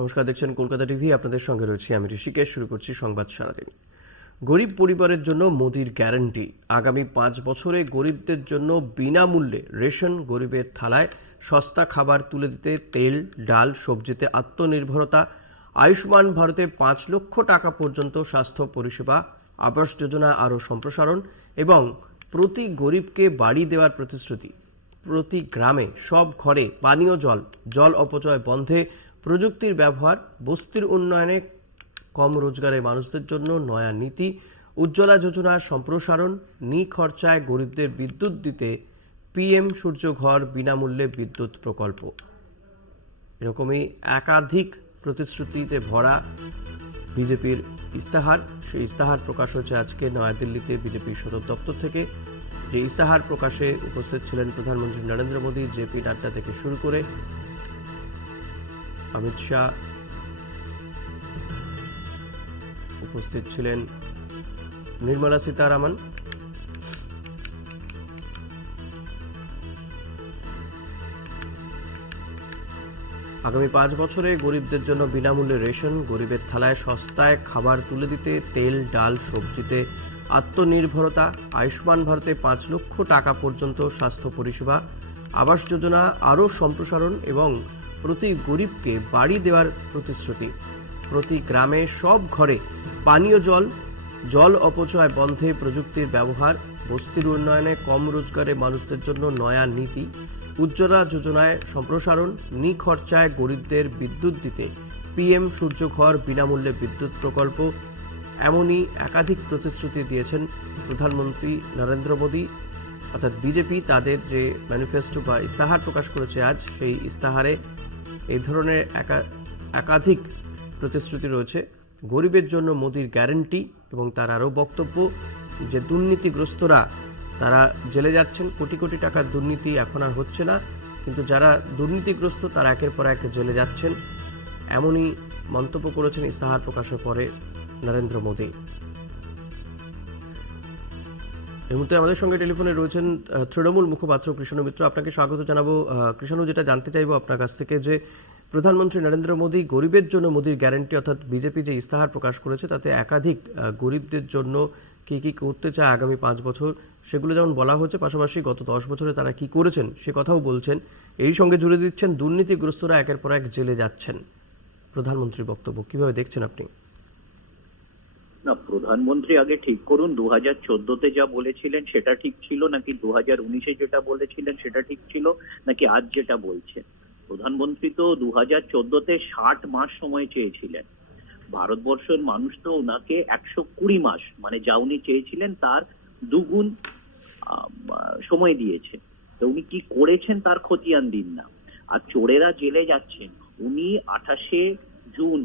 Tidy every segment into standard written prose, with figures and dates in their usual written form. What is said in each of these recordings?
নমস্কার, দেখছেন কলকাতা টিভি। আপনাদের সঙ্গে রয়েছি আমি ঋষিকেশ। শুরু করছি সংবাদ সারাদিন। গরিব পরিবারের জন্য মোদির গ্যারান্টি। আগামী 5 বছরে গরিবদের জন্য বিনামূল্যে রেশন, গরিবের থালায় সস্তা খাবার তুলে দিতে তেল, ডাল, সবজিতে আত্মনির্ভরতা, আয়ুষ্মান ভারতে 5 লক্ষ টাকা পর্যন্ত স্বাস্থ্য পরিষেবা, আবাস যোজনা আরও সম্প্রসারণ এবং প্রতি গরিবকে বাড়ি দেওয়ার প্রতিশ্রুতি। প্রতি গ্রামে সব ঘরে পানীয় জল, জল অপচয় বন্ধে প্রযুক্তির ব্যবহার, বস্তির উন্নয়নে কম রোজগারের মানুষদের জন্য নয়া নীতি, উজ্জ্বলা যোজনার সম্প্রসারণ, নিখরচায় গরিবদের বিদ্যুৎ দিতে পিএম সূর্যঘর বিনামূল্যে বিদ্যুৎ প্রকল্প। এরকমই একাধিক প্রতিশ্রুতিতে ভরা বিজেপির ইস্তাহার। সেই ইস্তাহার প্রকাশ হয়েছে আজকে নয়াদিল্লিতে বিজেপির সদর দপ্তর থেকে। যে ইস্তাহার প্রকাশে উপস্থিত ছিলেন প্রধানমন্ত্রী নরেন্দ্র মোদী, জেপি নাড্ডা থেকে শুরু করে অমিত শাহ, উপস্থিত ছিলেন নির্মলা সীতারামন। আগামী 5 বছরে গরিবদের জন্য বিনামূল্যে রেশন, গরিবের থালায় সস্তায় খাবার তুলে দিতে তেল, ডাল, সবজিতে আত্মনির্ভরতা, আয়ুষ্মান ভারতে 5 লক্ষ টাকা পর্যন্ত স্বাস্থ্য পরিষেবা, আবাস যোজনা আরও সম্প্রসারণ এবং প্রতি গরিবকে বাড়ি দেওয়ার প্রতিশ্রুতি। প্রতি গ্রামে সব ঘরে পানীয় জল, জল অপচয় বন্ধে প্রযুক্তির ব্যবহার, বস্তির উন্নয়নে কম রোজগারে মানুষদের জন্য নয়া নীতি, উজ্জ্বলা যোজনায় সম্প্রসারণ, নিখরচায় গরিবদের বিদ্যুৎ দিতে পিএম সূর্যঘর বিনামূল্যে বিদ্যুৎ প্রকল্প। এমনই একাধিক প্রতিশ্রুতি দিয়েছেন প্রধানমন্ত্রী নরেন্দ্র মোদী। অর্থাৎ বিজেপি তাদের যে ম্যানিফেস্টো বা ইস্তাহার প্রকাশ করেছে আজ, সেই ইস্তাহারে এই ধরনের একাধিক প্রতিশ্রুতি রয়েছে। গরিবের জন্য মোদির গ্যারান্টি এবং তার আরও বক্তব্য যে দুর্নীতিগ্রস্তরা তারা জেলে যাচ্ছেন, কোটি কোটি টাকার দুর্নীতি এখন আর হচ্ছে না, কিন্তু যারা দুর্নীতিগ্রস্ত তারা একের পর এক জেলে যাচ্ছেন। এমনই মন্তব্য করেছেন ইস্তাহার প্রকাশের পরে নরেন্দ্র মোদী। এই মুহূর্তে আমাদের সঙ্গে টেলিফোনে রয়েছেন তৃণমূল মুখপাত্র কৃষ্ণ মিত্র। আপনাকে স্বাগত জানাবো। কৃষ্ণ, যেটা জানতে চাইবো আপনার কাছ থেকে যে প্রধানমন্ত্রী নরেন্দ্র মোদী গরিবের জন্য মোদির গ্যারান্টি অর্থাৎ বিজেপি যে ইস্তাহার প্রকাশ করেছে তাতে একাধিক গরিবদের জন্য কী কী করতে চায় আগামী 5 বছর সেগুলো যেমন বলা হচ্ছে, পাশাপাশি গত 10 বছরে তারা কি করেছেন সে কথাও বলছেন। এই সঙ্গে জুড়ে দিচ্ছেন দুর্নীতিগ্রস্তরা একের পর এক জেলে যাচ্ছেন। প্রধানমন্ত্রীর বক্তব্য কিভাবে দেখছেন আপনি? না, প্রধানমন্ত্রী আগে ঠিক করুন 2014-তে যা বলেছিলেন সেটা ঠিক ছিল নাকি 2019-এ যেটা বলেছিলেন সেটা ঠিক ছিল নাকি আজ যেটা বলছেন। প্রধানমন্ত্রী তো 2014-তে 60 মাস সময় চেয়েছিলেন। ভারতবর্ষের মানুষ তো ওনাকে 120 মাস মানে যা উনি চেয়েছিলেন তার দুগুণ সময় দিয়েছে। তো উনি কি করেছেন তার খতিয়ান দিন না। আর চোরেরা জেলে যাচ্ছেন। উনি 28শে জুন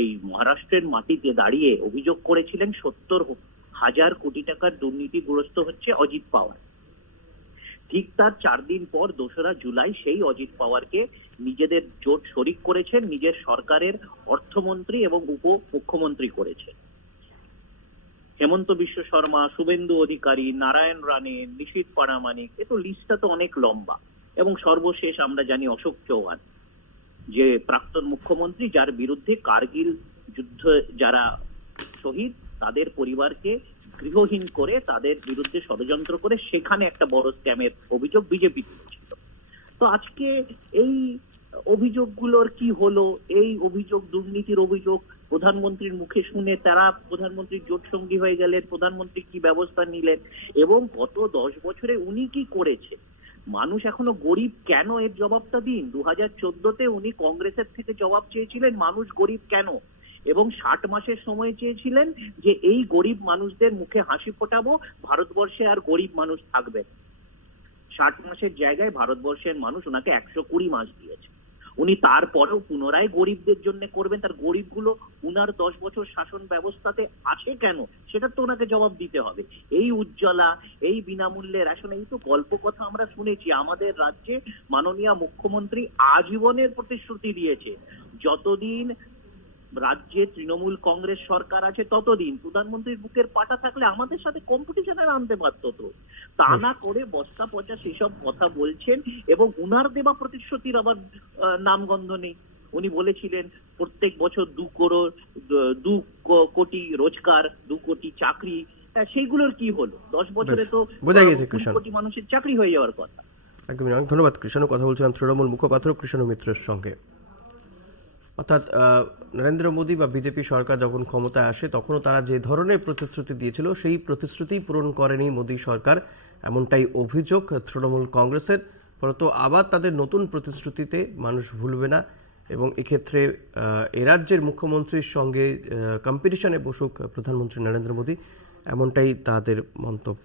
এই মহারাষ্ট্রের মাটিতে দাঁড়িয়ে অভিযোগ করেছিলেন 70,000 কোটি টাকার দুর্নীতিগ্রস্ত হচ্ছে অজিত পাওয়ার। ঠিক তার 4 দিন পর 2রা জুলাই সেই অজিত পাওয়ারকে নিজেদের জোট শরিক করেছেন, নিজের সরকারের অর্থমন্ত্রী এবং উপমুখ্যমন্ত্রী করেছেন। হেমন্ত বিশ্ব শর্মা, শুভেন্দু অধিকারী, নারায়ণ রানে, নিশীথ প্রামাণিক, এ তো লিস্টটা তো অনেক লম্বা। এবং সর্বশেষ আমরা জানি অশোক চৌহান, যে প্রাক্তন মুখ্যমন্ত্রী, যার বিরুদ্ধে কার্গিল যুদ্ধ যারা শহীদ তাদের পরিবারকে গৃহহীন করে তাদের বিরুদ্ধে ষড়যন্ত্র করে সেখানে একটা বড় স্ক্যামের অভিযোগ বিজেপি তুলেছিল। তো আজকে এই অভিযোগগুলোর কি হলো? এই অভিযোগ, দুর্নীতির অভিযোগ প্রধানমন্ত্রীর মুখে শুনে তারা প্রধানমন্ত্রীর জোট সঙ্গী হয়ে গেলেন। প্রধানমন্ত্রী কি ব্যবস্থা নিলেন এবং গত 10 বছরে উনি কি করেছে? মানুষ এখনো গরিব কেন, এর জবাবটা দিন। 2014-তে উনি কংগ্রেসের থেকে জবাব চেয়েছিলেন মানুষ গরিব কেন, এবং 60 মাসের সময় চেয়েছিলেন যে এই গরিব মানুষদের মুখে হাসি ফোটাবো, ভারতবর্ষে আর গরিব মানুষ থাকবে। 60 মাসের জায়গায় ভারতবর্ষের মানুষ ওনাকে 120 মাস দিয়েছে। উনি তারপরেও পুনরায় গরিবদের জন্য করবেন। তার গরিবগুলো উনার 10 বছর শাসন ব্যবস্থাতে আছে কেন, সেটা তো ওনাকে জবাব দিতে হবে। এই উজ্জ্বলা, এই বিনামূল্যে রেশন, এই তো গল্প কথা আমরা শুনেছি। আমাদের রাজ্যে মাননীয় মুখ্যমন্ত্রী আজীবনের প্রতিশ্রুতি দিয়েছে, যতদিন রাজ্যে তৃণমূল কংগ্রেস সরকার আছে ততদিন প্রধানমন্ত্রীর বুকের পাটা থাকলে আমাদের সাথে কম্পিটিশনে আনতে পারতো। তো তা না করে বস্তা পচা সেসব কথা বলছেন এবং উনার দেওয়া প্রতিশ্রুতির আবার নামগন্ধ নেই। উনি বলেছিলেন প্রত্যেক বছর 2 কোটি রোজগার, 2 কোটি চাকরি। সেইগুলোর কি হলো? 10 বছরে তো বোঝা গেছে 20 কৃষণ। কোটি মানুষের চাকরি হয়ে যাওয়ার কথা। একদমই অনেক ধন্যবাদ কৃষাণু। কথা বলছিলাম তৃণমূল মুখপাত্র কৃষাণু মিত্রের সঙ্গে। অর্থাৎ নরেন্দ্র মোদী বা বিজেপি সরকার যখন ক্ষমতায় আসে তখনও তারা যে ধরনের প্রতিশ্রুতি দিয়েছিল সেই প্রতিশ্রুতি পূরণ করেনি মোদী সরকার, এমনটাই অভিযোগ তৃণমূল কংগ্রেসের। ফলত আবার তাদের নতুন প্রতিশ্রুতিতে মানুষ ভুলবে না এবং এক্ষেত্রে এ রাজ্যের মুখ্যমন্ত্রীর সঙ্গে কম্পিটিশনে বসুক প্রধানমন্ত্রী নরেন্দ্র মোদী, এমনটাই তাদের মন্তব্য।